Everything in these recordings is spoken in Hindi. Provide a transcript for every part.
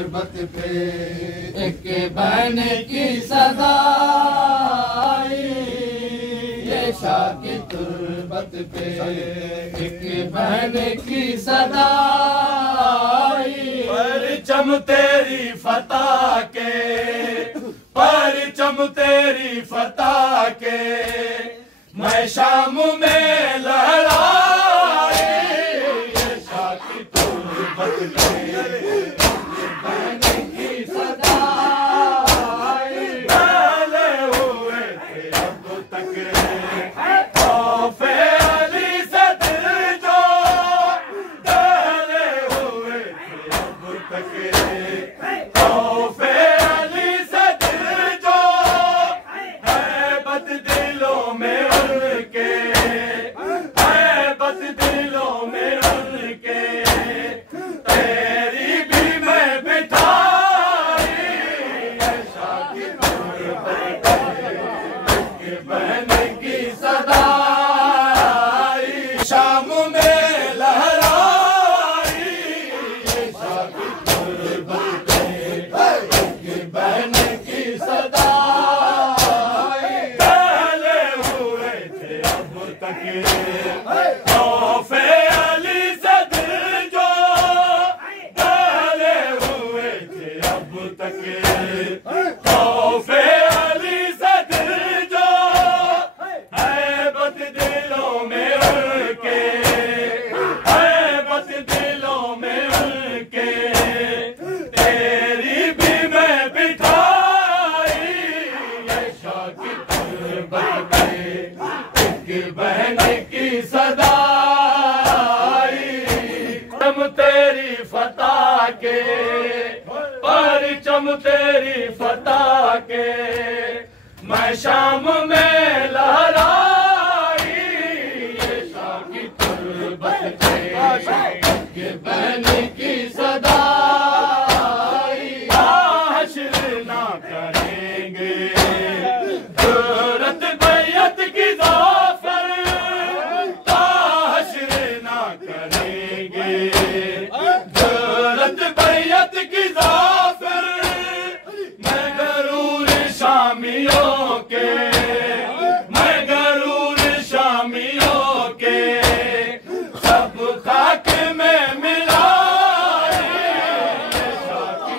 गुर्बत पे एक बहन की सदा आई, ये शाह की तुर्बत पे एक बहन की सदा आई। परचम तेरी फतह के, परचम तेरी फतह के मैं शाम में लहराई, ये शाह की तुर्बत पे तेरी फतह के, परचम तेरी फतह के मैं शाम में लहराई, ये शाह की तुर्बत पे ये बहन की सदा आई। हश्र ना करेंगे जरूरत बैयत की जाफर, हश्र ना करेंगे जरूरत बैयत की जाफर। मैं गरूर शामियों के, मैं गरूर शामियों के सब खाक में मिलाई, ये शाह की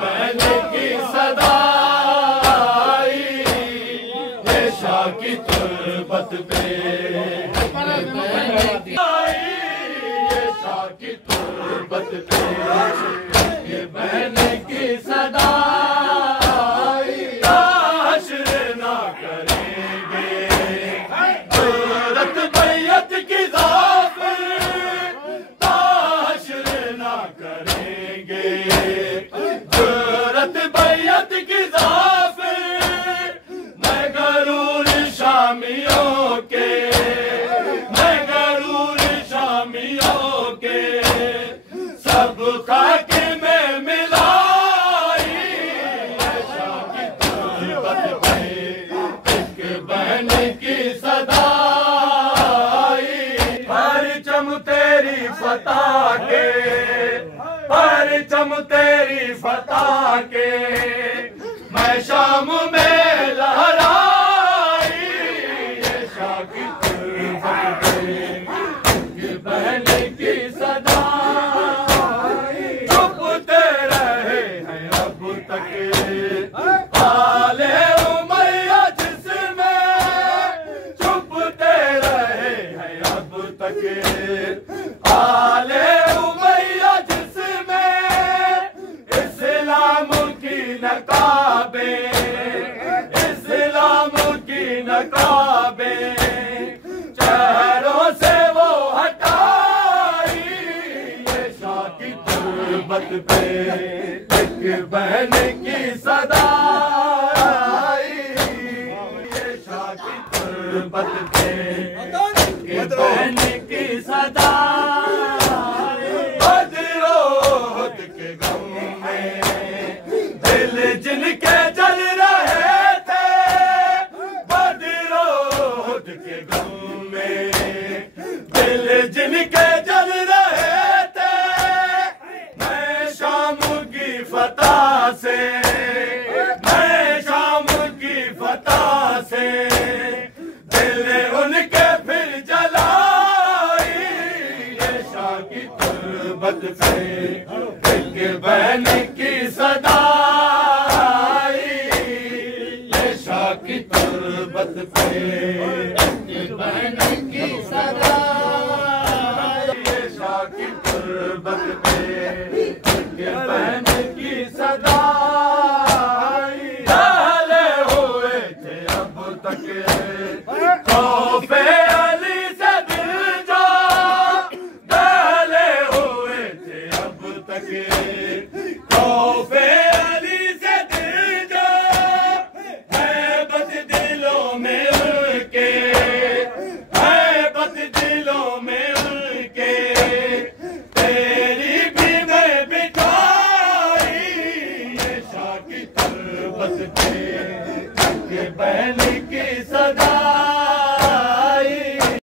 बहन की सदा आई, ये शाह की तुर्बत पे की तुर्बत पे ये बहन की सदा आई। हश्र ना करेंगे जरूरत बैयत की जाफर, हश्र ना करेंगे जरूरत बैयत की जाफर। मैं गरूर शामियों के, मैं गरूर शामियों के सब खाक में मिलाई, ये शाह की तुर्बत पे एक बहन की सदा आई। परचम तेरी फतह के, परचम तेरी फतह के मैं शाम में लहराई, ये शाह की तुर्बत पे बहन की सदा। चुपते रहे हैं अब तक आले उमैया जिसमें, चुपते रहे हैं अब तक आले उमैया जिसमें। इस्लाम की नकाबें, इस्लाम की नकाबें चेहरों से वो हटाई, ये शाह की तुर्बत पे एक बहन की सदा आई, ये शाह की तुर्बत पे एक बहन की सदा आई। बदरोहद के गम में दिल जिनके जल रहे थे, बदरोहद के गम में दिल जिनके जल रहे थे। फतह से, मैं शाम की फतह से, दिल ने उनके फिर जलाई। ये शाह की तुर्बत पे एक बहन की सदा आई। ये शाह की तुर्बत पे एक बहन की सदा आई। ये शाह की तुर्बत पे एक बहन की सदा आई। डाले हुए थे अब तक खौफे अली से दिल जो, डाले हुए थे अब तक खौफे अली से दिल जो, है बद दिलों में उनके, है बद दिलों में उनके, तेरी भी मैं बिठाई। ये शाह की तुर्बत पे बहन की सदा